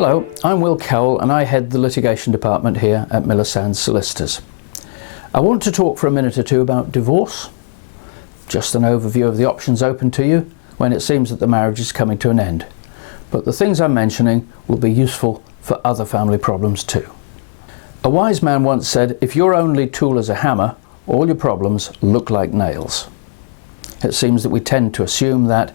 Hello, I'm Will Cowell and I head the litigation department here at Miller Sands Solicitors. I want to talk for a minute or two about divorce, just an overview of the options open to you when it seems that the marriage is coming to an end. But the things I'm mentioning will be useful for other family problems too. A wise man once said, if your only tool is a hammer, all your problems look like nails. It seems that we tend to assume that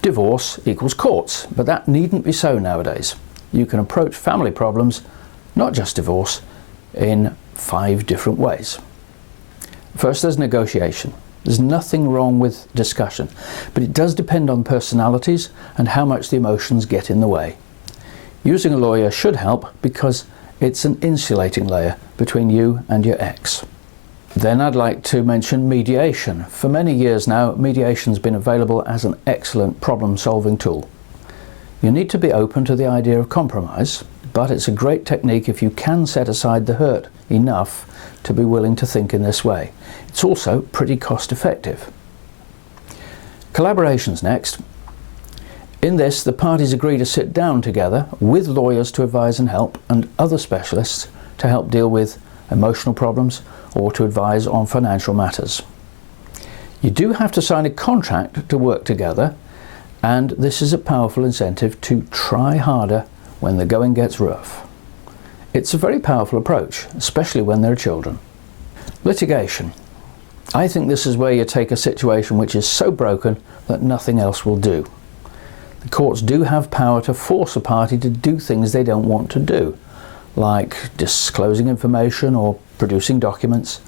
divorce equals courts, but that needn't be so nowadays. You can approach family problems, not just divorce, in 5 different ways. First, there's negotiation. There's nothing wrong with discussion, but it does depend on personalities and how much the emotions get in the way. Using a lawyer should help because it's an insulating layer between you and your ex. Then I'd like to mention mediation. For many years now, mediation's been available as an excellent problem-solving tool. You need to be open to the idea of compromise, but it's a great technique if you can set aside the hurt enough to be willing to think in this way. It's also pretty cost-effective. Collaboration's next. In this, the parties agree to sit down together with lawyers to advise and help, and other specialists to help deal with emotional problems or to advise on financial matters. You do have to sign a contract to work together, and this is a powerful incentive to try harder when the going gets rough. It's a very powerful approach, especially when there are children. Litigation. I think this is where you take a situation which is so broken that nothing else will do. The courts do have power to force a party to do things they don't want to do, like disclosing information or producing documents.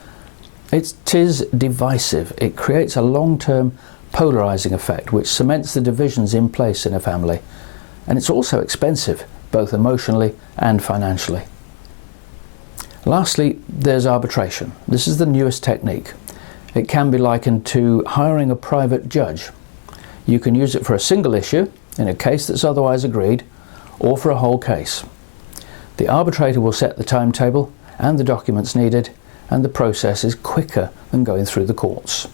It is divisive. It creates a long-term polarizing effect which cements the divisions in place in a family, and it's also expensive, both emotionally and financially. Lastly, there's arbitration. This is the newest technique. It can be likened to hiring a private judge. You can use it for a single issue in a case that's otherwise agreed, or for a whole case. The arbitrator will set the timetable and the documents needed, and the process is quicker than going through the courts.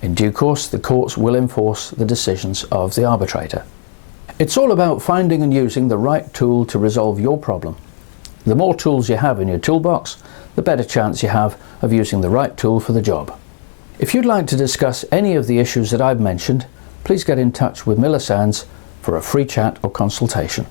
In due course, the courts will enforce the decisions of the arbitrator. It's all about finding and using the right tool to resolve your problem. The more tools you have in your toolbox, the better chance you have of using the right tool for the job. If you'd like to discuss any of the issues that I've mentioned, please get in touch with Miller Sands for a free chat or consultation.